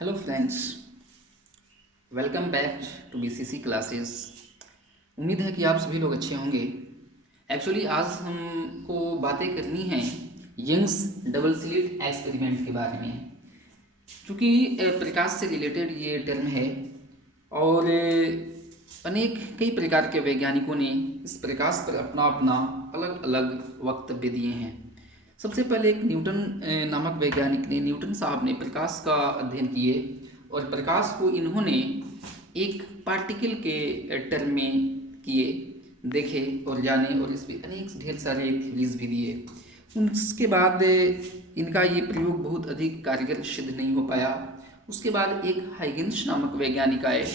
Hello friends, welcome back to BCC classes. उम्मीद है कि आप सभी लोग अच्छे होंगे। एक्चुअली आज हमको बातें करनी है यंग्स डबल स्लिट एक्सपेरिमेंट के बारे में। क्योंकि प्रकाश से रिलेटेड ये टर्म है और अनेक कई प्रकार के वैज्ञानिकों ने इस प्रकाश पर अपना अपना अलग अलग वक्तव्य दिए हैं। सबसे पहले एक न्यूटन नामक वैज्ञानिक ने न्यूटन साहब ने प्रकाश का अध्ययन किए और प्रकाश को इन्होंने एक पार्टिकल के टर्म में किए, देखे और जाने, और इस पर अनेक ढेर सारे थ्योरीज भी दिए। उसके बाद इनका ये प्रयोग बहुत अधिक कारगर सिद्ध नहीं हो पाया। उसके बाद एक हाइगेंस नामक वैज्ञानिक आए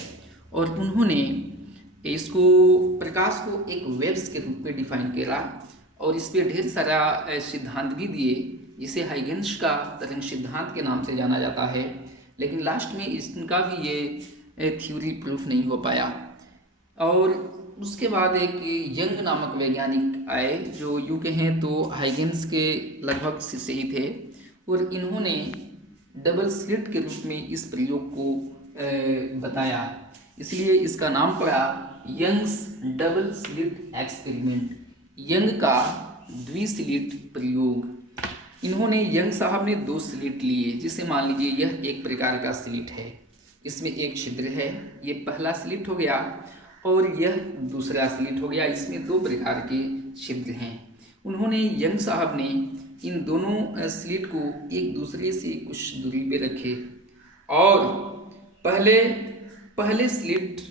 और उन्होंने इसको प्रकाश को एक वेव्स के रूप में डिफाइन किया और इस पर ढेर सारा सिद्धांत भी दिए, जिसे हाइगेंस का तरंग सिद्धांत के नाम से जाना जाता है। लेकिन लास्ट में इनका भी ये थ्योरी प्रूफ नहीं हो पाया। और उसके बाद एक यंग नामक वैज्ञानिक आए जो यूँ कहें तो हाइगेंस के लगभग शिष्य ही थे, और इन्होंने डबल स्लिट के रूप में इस प्रयोग को बताया। इसलिए इसका नाम पड़ा Young's double slit experiment, Young का द्विस्लिट प्रयोग। इन्होंने यंग साहब ने 2 स्लिट लिए, जिसे मान लीजिए यह एक प्रकार का स्लिट है, इसमें एक छिद्र है, ये पहला स्लिट हो गया, और यह दूसरा स्लिट हो गया, इसमें 2 प्रकार के छिद्र हैं। उन्होंने यंग साहब ने इन दोनों स्लिट को एक दूसरे से कुछ दूरी पे रखे और पहले स्लिट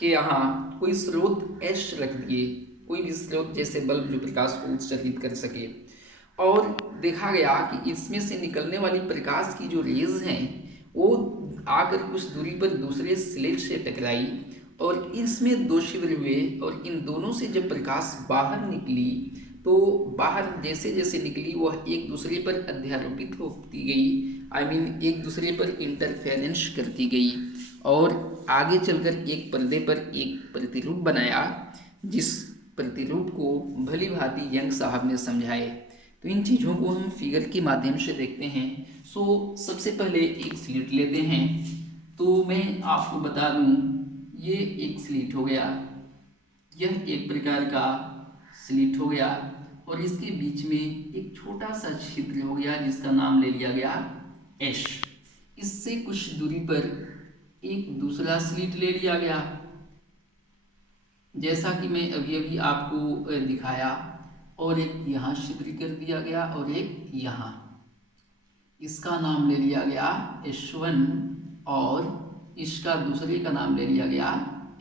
के यहाँ कोई स्रोत एश रख दिए, कोई भी स्रोत जैसे बल्ब जो प्रकाश को उत्सर्जित कर सके, और देखा गया कि इसमें से निकलने वाली प्रकाश की जो रेज हैं वो आकर कुछ दूरी पर दूसरे स्लिट से टकराई और इसमें 2 छिद्र हुए, और इन दोनों से जब प्रकाश बाहर निकली तो बाहर जैसे जैसे निकली वह एक दूसरे पर अध्यारोपित होती गई, एक दूसरे पर इंटरफेरेंस करती गई, और आगे चलकर एक पर्दे पर एक प्रतिरूप बनाया, जिस प्रतिरूप को भली भांति यंग साहब ने समझाए। तो इन चीज़ों को हम फिगर के माध्यम से देखते हैं। सबसे पहले एक स्लिट लेते हैं। तो मैं आपको बता दूं, ये एक स्लिट हो गया, यह एक प्रकार का स्लिट हो गया, और इसके बीच में एक छोटा सा छिद्र हो गया जिसका नाम ले लिया गया एश। इससे कुछ दूरी पर एक दूसरा स्लिट ले लिया गया, जैसा कि मैं अभी अभी आपको दिखाया, और एक यहाँ छिद्र कर दिया गया और एक यहाँ। इसका नाम ले लिया गया S1 और इसका दूसरे का नाम ले लिया गया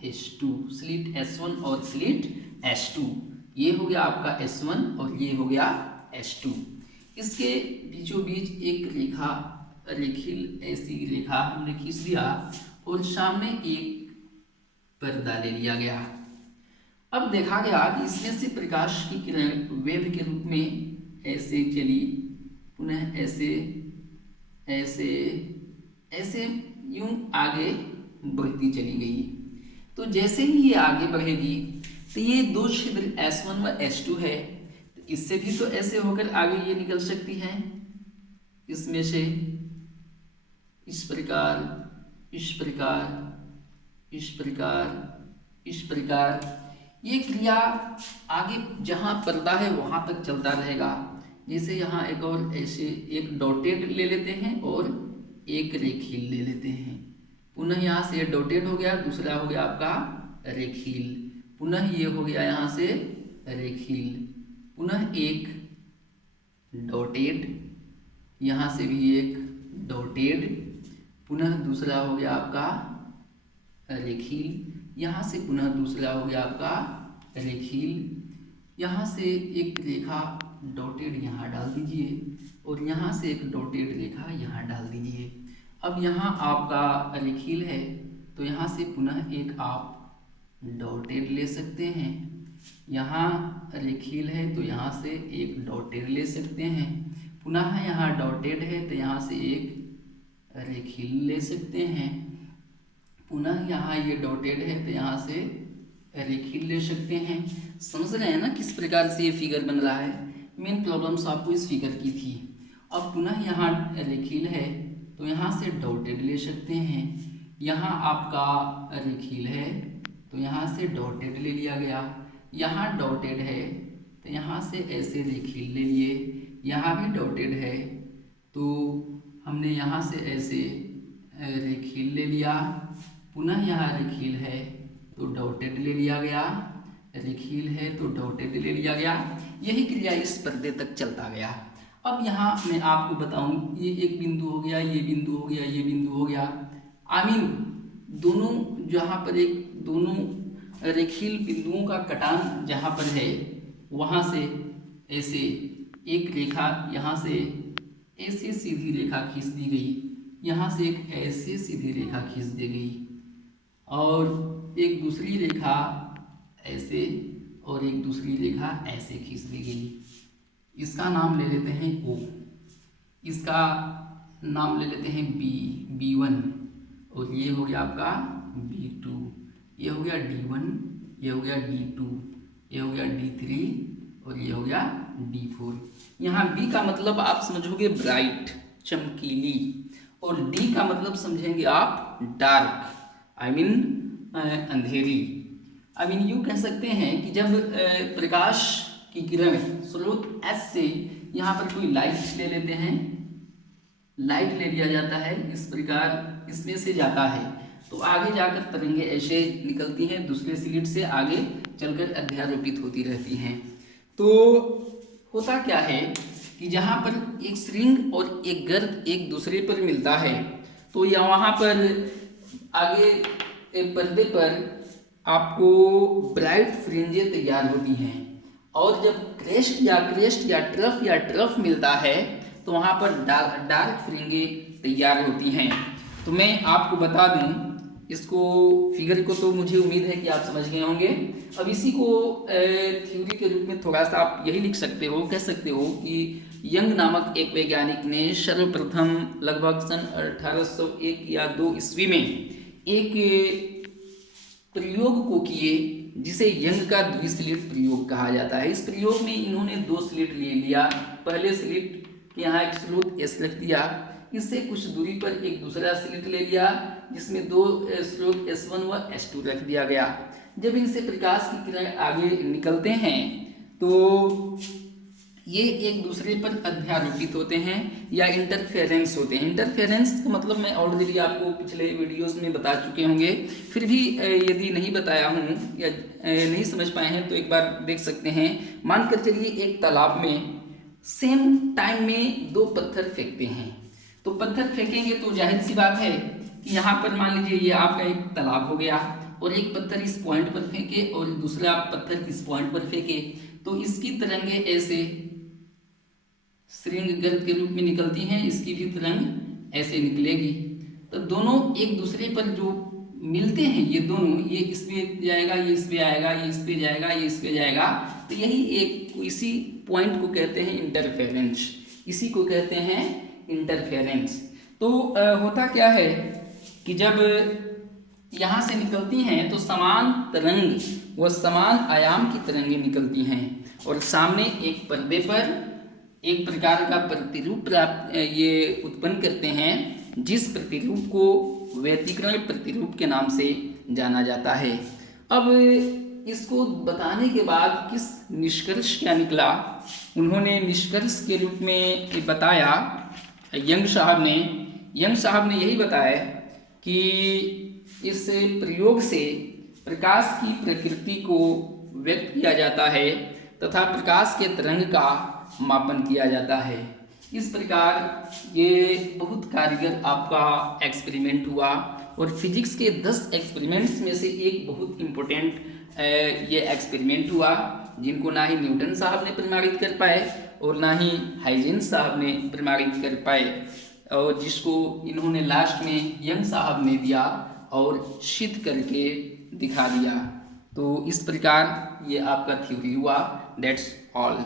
S2। स्लिट S1 और स्लिट S2, ये हो गया आपका S1 और ये हो गया S2। इसके बीचों बीच एक रेखा, रेखील ऐसी रेखा हमने खींच दिया और सामने एक पर्दा ले लिया गया। अब देखा गया कि इसमें से प्रकाश की किरण वेव के रूप में ऐसे चली, पुनः ऐसे ऐसे ऐसे यूं आगे बढ़ती चली गई। तो जैसे ही ये आगे बढ़ेगी तो ये 2 छिद्र S1 व S2 है, तो इससे भी तो ऐसे होकर आगे ये निकल सकती है, इसमें से इस प्रकार, इस प्रकार, इस प्रकार, इस प्रकार। ये क्रिया आगे जहाँ पर्दा है वहाँ तक चलता रहेगा। जैसे यहाँ एक और ऐसे एक डॉटेड ले लेते हैं और एक रेखील ले लेते हैं, पुनः यहाँ से डॉटेड हो गया, दूसरा हो गया आपका रेखील, पुनः ये हो गया यहाँ से रेखील, पुनः एक डॉटेड, यहाँ से भी एक डॉटेड, पुनः दूसरा हो गया आपका रेखील, यहाँ से पुनः दूसरा हो गया आपका रेखील, यहाँ से एक रेखा डॉटेड यहाँ डाल दीजिए और यहाँ से एक डॉटेड रेखा यहाँ डाल दीजिए। अब यहाँ आपका रेखील है तो यहाँ से पुनः एक आप डॉटेड ले सकते हैं, यहाँ रेखील है तो यहाँ से एक डॉटेड ले सकते हैं, पुनः यहाँ डॉटेड है तो यहाँ से एक रेखील ले सकते हैं, पुनः यहाँ ये डॉटेड है तो यहाँ से रेखील ले सकते हैं। समझ रहे हैं ना किस प्रकार से ये फिगर बन रहा है। मेन प्रॉब्लम्स आपको इस फिगर की थी। अब पुनः यहाँ रेखील है तो यहाँ से डॉटेड ले सकते हैं। यहाँ आपका रेखील है तो यहाँ से डॉटेड ले लिया गया। यहाँ डॉटेड है तो यहाँ से ऐसे रेखील ले लिए। यहाँ भी डॉटेड है तो हमने यहाँ से ऐसे रेखील ले लिया। पुनः यहाँ रेखील है तो डॉटेड ले लिया गया। रेखील है तो डॉटेड ले लिया गया। यही क्रिया इस पर्दे तक चलता गया। अब यहाँ मैं आपको बताऊं, ये एक बिंदु हो गया, ये बिंदु हो गया, ये बिंदु हो गया। दोनों जहाँ पर दोनों रेखील बिंदुओं का कटान जहाँ पर है वहाँ से ऐसे एक रेखा यहाँ से ऐसे सीधी रेखा खींच दी गई। यहाँ से एक ऐसे सीधी रेखा खींच दी गई और एक दूसरी रेखा ऐसे और एक दूसरी रेखा ऐसे खींच दी गई। इसका नाम ले लेते हैं O, इसका नाम ले लेते हैं B1 और ये हो गया आपका B2, ये हो गया D1, ये हो गया D2, ये हो गया D3 और ये हो गया D4। यहाँ B का मतलब आप समझोगे ब्राइट, चमकीली, और D का मतलब समझेंगे आप डार्क, अंधेरी। यूँ कह सकते हैं कि जब प्रकाश की किरण स्रोत S से यहाँ पर कोई लाइट ले लेते हैं, लाइट ले लिया जाता है, इस प्रकार इसमें से जाता है तो आगे जाकर तरंगे ऐसे निकलती हैं, दूसरे स्लिट से आगे चलकर अध्यारोपित होती रहती हैं। तो होता क्या है कि जहाँ पर एक श्रृंग और एक गर्त एक दूसरे पर मिलता है तो या वहाँ पर आगे पर्दे पर आपको ब्राइट फ्रिंजें तैयार होती हैं, और जब क्रेस्ट या ट्रफ मिलता है तो वहाँ पर डार्क फ्रिंजें तैयार होती हैं। तो मैं आपको बता दूं, इसको फिगर को तो मुझे उम्मीद है कि आप समझ गए होंगे। अब इसी को थ्योरी के रूप में थोड़ा सा आप यही लिख सकते हो, कह सकते हो कि यंग नामक एक वैज्ञानिक ने सर्वप्रथम लगभग सन 1801 या 2 ईस्वी में एक प्रयोग को किए जिसे यंग का द्विस्लिट प्रयोग कहा जाता है। इस प्रयोग में इन्होंने 2 स्लिट ले लिया। पहले स्लिट के यहाँ एक स्रोत S रख दिया, इससे कुछ दूरी पर एक दूसरा स्लिट ले लिया जिसमें 2 स्रोत S1 व S2 रख दिया गया। जब इनसे प्रकाश की किरण आगे निकलते हैं तो ये एक दूसरे पर अध्यारोपित होते हैं या इंटरफेरेंस होते हैं। इंटरफेरेंस का मतलब मैं ऑलरेडी आपको पिछले वीडियोस में बता चुके होंगे, फिर भी यदि नहीं बताया हूँ या नहीं समझ पाए हैं तो एक बार देख सकते हैं। मानकर चलिए एक तालाब में सेम टाइम में 2 पत्थर फेंकते हैं, तो पत्थर फेंकेंगे तो जाहिर सी बात है कि यहाँ पर मान लीजिए ये आपका एक तालाब हो गया और एक पत्थर इस पॉइंट पर फेंके और दूसरा पत्थर इस पॉइंट पर फेंके, तो इसकी तरंगे ऐसे श्रृंग गर्त के रूप में निकलती हैं, इसकी भी तरंग ऐसे निकलेगी। तो दोनों एक दूसरे पर जो मिलते हैं, ये दोनों, ये इस पे जाएगा, ये इस पे आएगा, ये इस पे जाएगा, ये इस पे जाएगा, तो यही इसी पॉइंट को कहते हैं इंटरफेरेंस। इसी को कहते हैं इंटरफेरेंस। तो होता क्या है कि जब यहाँ से निकलती हैं तो समान तरंग व समान आयाम की तरंगें निकलती हैं और सामने एक पर्दे पर एक प्रकार का प्रतिरूप ये उत्पन्न करते हैं, जिस प्रतिरूप को व्यतिकरण प्रतिरूप के नाम से जाना जाता है। अब इसको बताने के बाद किस निष्कर्ष क्या निकला, उन्होंने निष्कर्ष के रूप में बताया, यंग साहब ने यही बताया कि इस प्रयोग से प्रकाश की प्रकृति को व्यक्त किया जाता है तथा प्रकाश के तरंग का मापन किया जाता है। इस प्रकार ये बहुत कारगर आपका एक्सपेरिमेंट हुआ और फिजिक्स के 10 एक्सपेरिमेंट्स में से एक बहुत इम्पोर्टेंट ये एक्सपेरिमेंट हुआ, जिनको ना ही न्यूटन साहब ने प्रमाणित कर पाए और ना ही हाइजेंस साहब ने प्रमाणित कर पाए, और जिसको इन्होंने लास्ट में यंग साहब ने दिया और सिद्ध करके दिखा दिया। तो इस प्रकार ये आपका थ्योरी हुआ। That's all.